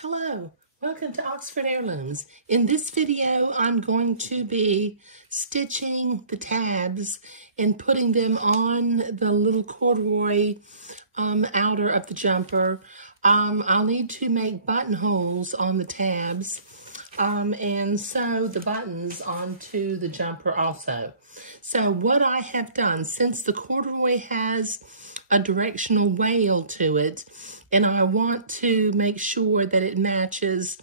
Hello, welcome to Oxford Heirlooms. In this video, I'm going to be stitching the tabs and putting them on the little corduroy outer of the jumper. I'll need to make buttonholes on the tabs and sew the buttons onto the jumper also. So what I have done, since the corduroy has a directional wail to it, and I want to make sure that it matches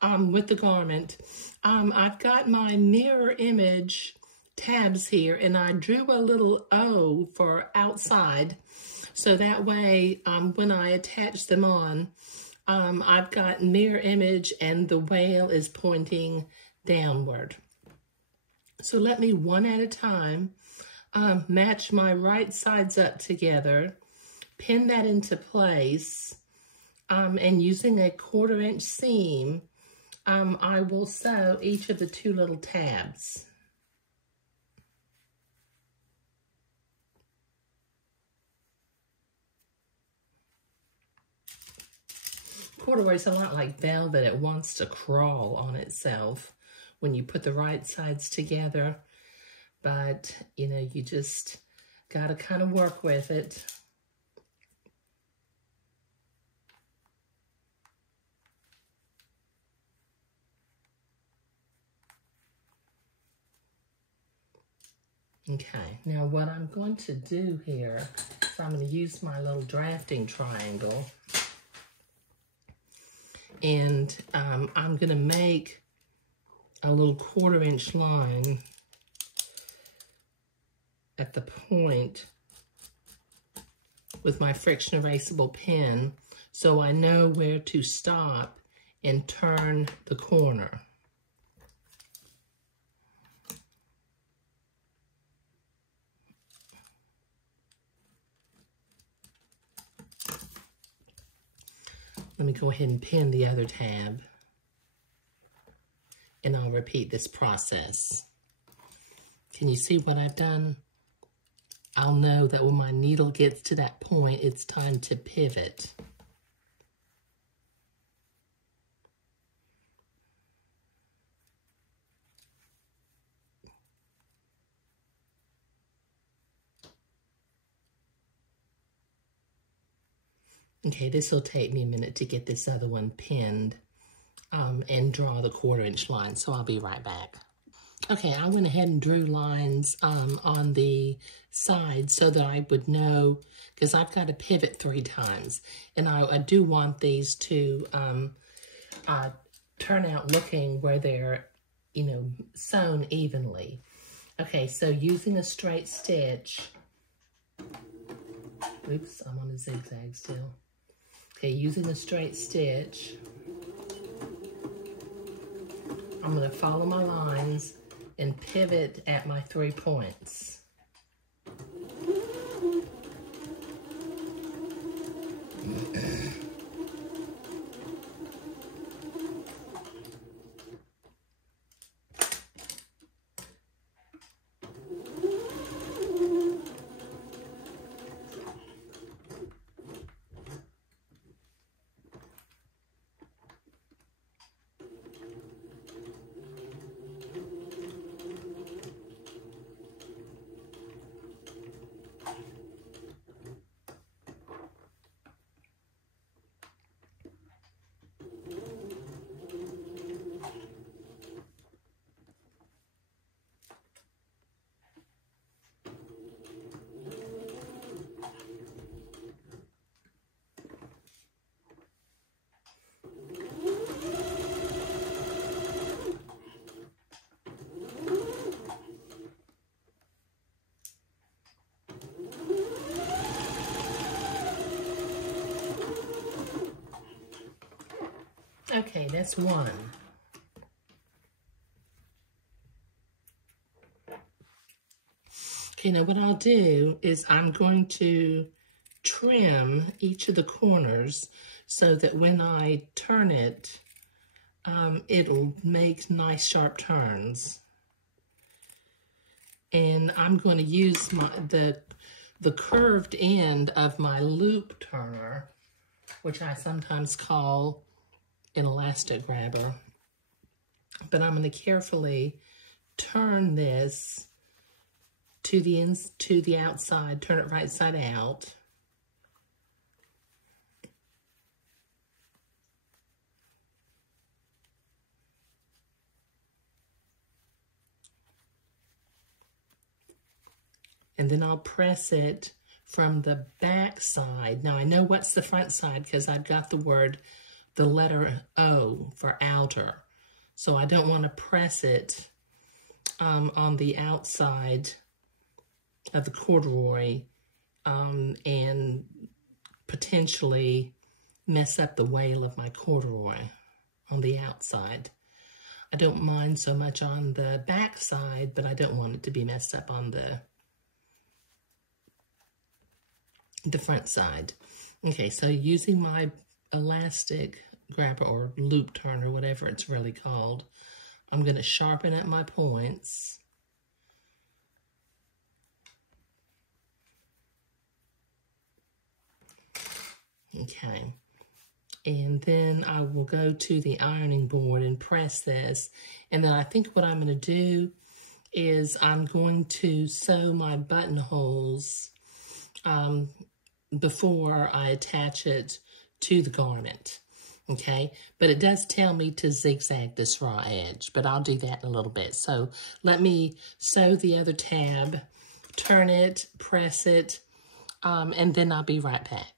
with the garment, I've got my mirror image tabs here, and I drew a little O for outside, so that way when I attach them on, I've got mirror image and the wail is pointing downward. So let me, one at a time, match my right sides up together, pin that into place, and using a 1/4 inch seam, I will sew each of the two little tabs. Corduroy is a lot like velvet. It wants to crawl on itself when you put the right sides together, but you know, you just gotta kind of work with it. Okay, now what I'm going to do here is I'm going to use my little drafting triangle, and I'm going to make a little 1/4 inch line at the point with my friction erasable pen, so I know where to stop and turn the corner. Let me go ahead and pin the other tab, and I'll repeat this process. Can you see what I've done? I'll know that when my needle gets to that point, it's time to pivot. Okay, this will take me a minute to get this other one pinned and draw the 1/4 inch line, so I'll be right back. Okay, I went ahead and drew lines on the side so that I would know, because I've got to pivot 3 times, and I do want these to turn out looking where they're, you know, sewn evenly. Okay, so using a straight stitch, oops, I'm on a zigzag still. Okay, using a straight stitch, I'm going to follow my lines and pivot at my 3 points. Okay, that's one. Okay, now what I'll do is I'm going to trim each of the corners so that when I turn it, it'll make nice sharp turns. And I'm going to use the curved end of my loop turner, which I sometimes call an elastic grabber. But I'm going to carefully turn this to the outside, turn it right side out. And then I'll press it from the back side. Now I know what's the front side because I've got the letter O for outer. So I don't want to press it on the outside of the corduroy and potentially mess up the wail of my corduroy on the outside. I don't mind so much on the back side, but I don't want it to be messed up on the front side. Okay, so using my elastic grabber or loop turner, whatever it's really called, I'm going to sharpen up my points. Okay, and then I will go to the ironing board and press this, and then I think what I'm going to do is I'm going to sew my buttonholes before I attach it to the garment, okay? But it does tell me to zigzag this raw edge, but I'll do that in a little bit. So let me sew the other tab, turn it, press it, and then I'll be right back.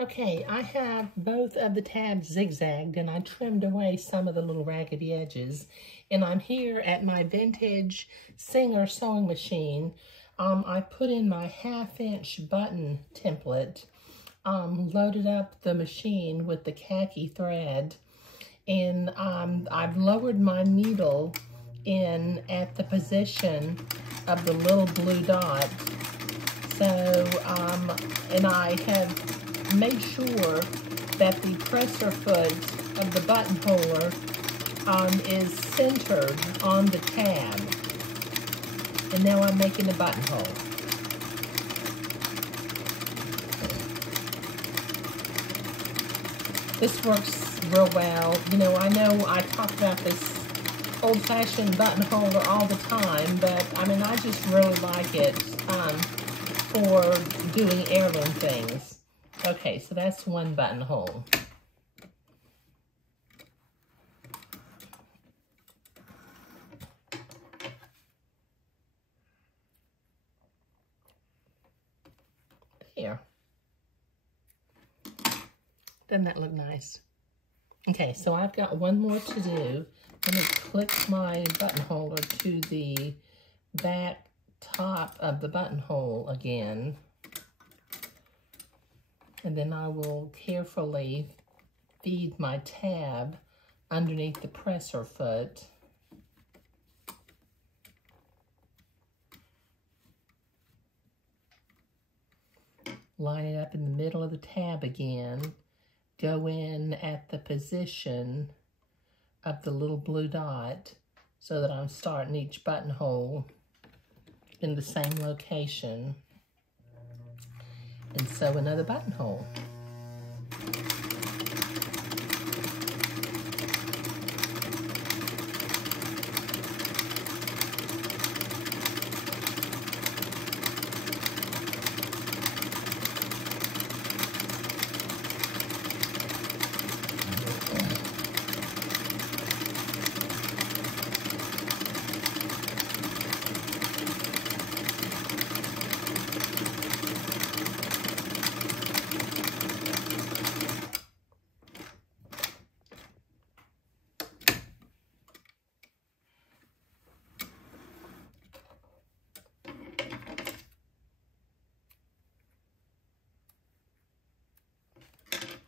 Okay, I have both of the tabs zigzagged, and I trimmed away some of the little raggedy edges, and I'm here at my vintage Singer sewing machine. I put in my 1/2-inch button template, loaded up the machine with the khaki thread, and I've lowered my needle in at the position of the little blue dot. So, and I have made sure that the presser foot of the buttonholer is centered on the tab. And now I'm making the buttonhole. This works real well. You know I talk about this old-fashioned buttonholer all the time, but I mean, I just really like it for doing heirloom things. Okay, so that's one buttonhole. There. Doesn't that look nice? Okay, so I've got one more to do. Let me click my buttonhole to the back top of the buttonhole again. And then I will carefully feed my tab underneath the presser foot. Line it up in the middle of the tab again. Go in at the position of the little blue dot so that I'm starting each buttonhole in the same location. And sew another buttonhole.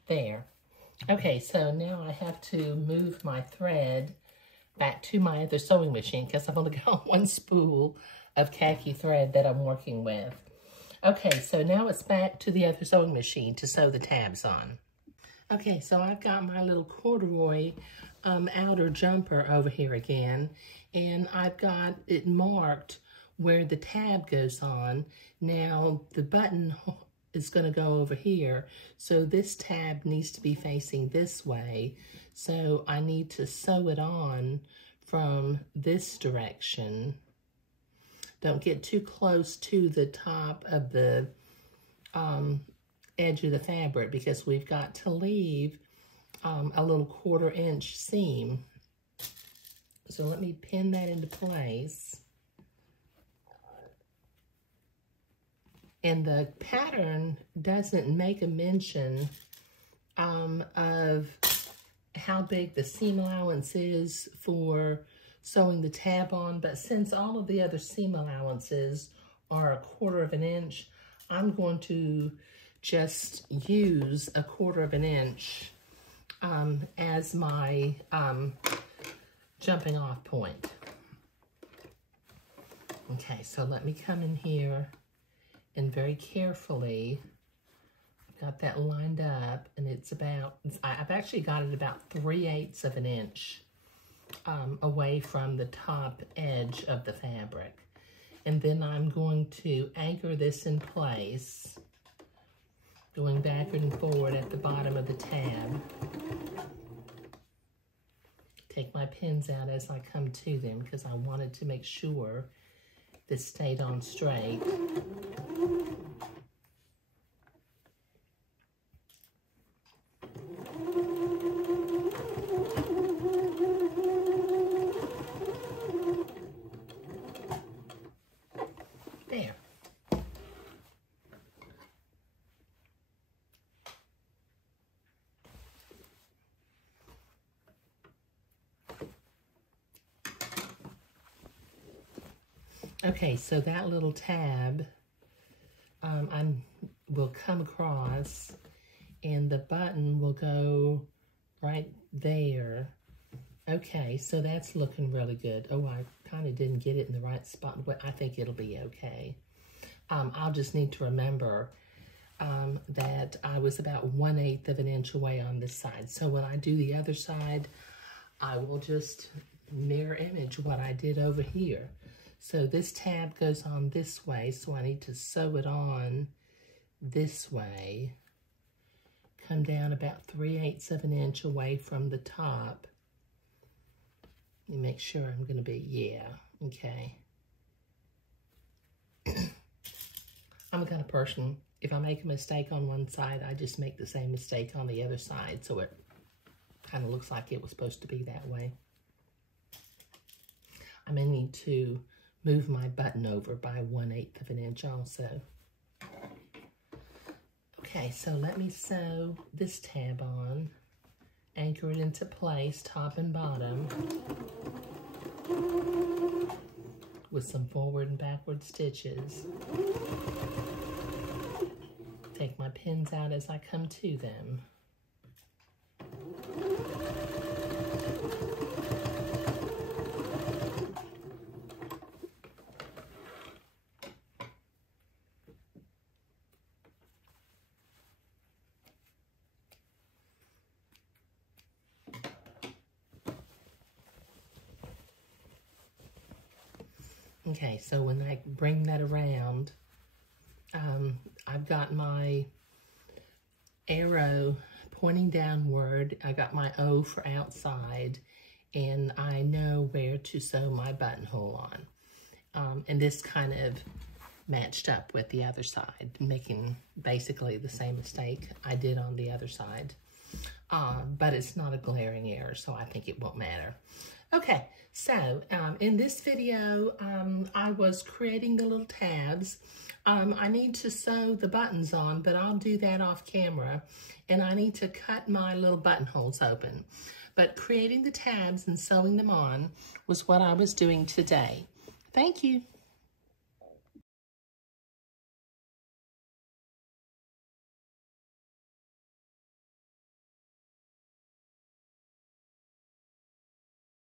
There. Okay, so now I have to move my thread back to my other sewing machine because I've only got one spool of khaki thread that I'm working with. Okay, so now it's back to the other sewing machine to sew the tabs on. Okay, so I've got my little corduroy outer jumper over here again, and I've got it marked where the tab goes on. Now, the is going to go over here. So this tab needs to be facing this way. So I need to sew it on from this direction. Don't get too close to the top of the edge of the fabric, because we've got to leave a little 1/4 inch seam. So let me pin that into place. And the pattern doesn't make a mention of how big the seam allowance is for sewing the tab on, but since all of the other seam allowances are 1/4 inch, I'm going to just use 1/4 inch as my jumping off point. Okay, so let me come in here and very carefully, I've got that lined up, and it's about, I've actually got it about 3/8 inch away from the top edge of the fabric. And then I'm going to anchor this in place, going backward and forward at the bottom of the tab. Take my pins out as I come to them, because I wanted to make sure this stayed on straight. There. Okay, so that little tab will come across, and the button will go right there. Okay, so that's looking really good. Oh, I kind of didn't get it in the right spot, but I think it'll be okay. I'll just need to remember that I was about 1/8 inch away on this side. So when I do the other side, I will just mirror image what I did over here. So this tab goes on this way, so I need to sew it on this way. Come down about 3/8 inch away from the top. Let me make sure I'm going to be, yeah, okay. I'm the kind of person, if I make a mistake on one side, I just make the same mistake on the other side, so it kind of looks like it was supposed to be that way. I may need to move my button over by 1/8 inch also. Okay, so let me sew this tab on, anchor it into place, top and bottom, with some forward and backward stitches. Take my pins out as I come to them. Okay, so when I bring that around, I've got my arrow pointing downward. I got my O for outside, and I know where to sew my buttonhole on. And this kind of matched up with the other side, making basically the same mistake I did on the other side. But it's not a glaring error, so I think it won't matter. Okay, so in this video, I was creating the little tabs. I need to sew the buttons on, but I'll do that off camera, and I need to cut my little buttonholes open. But creating the tabs and sewing them on was what I was doing today. Thank you.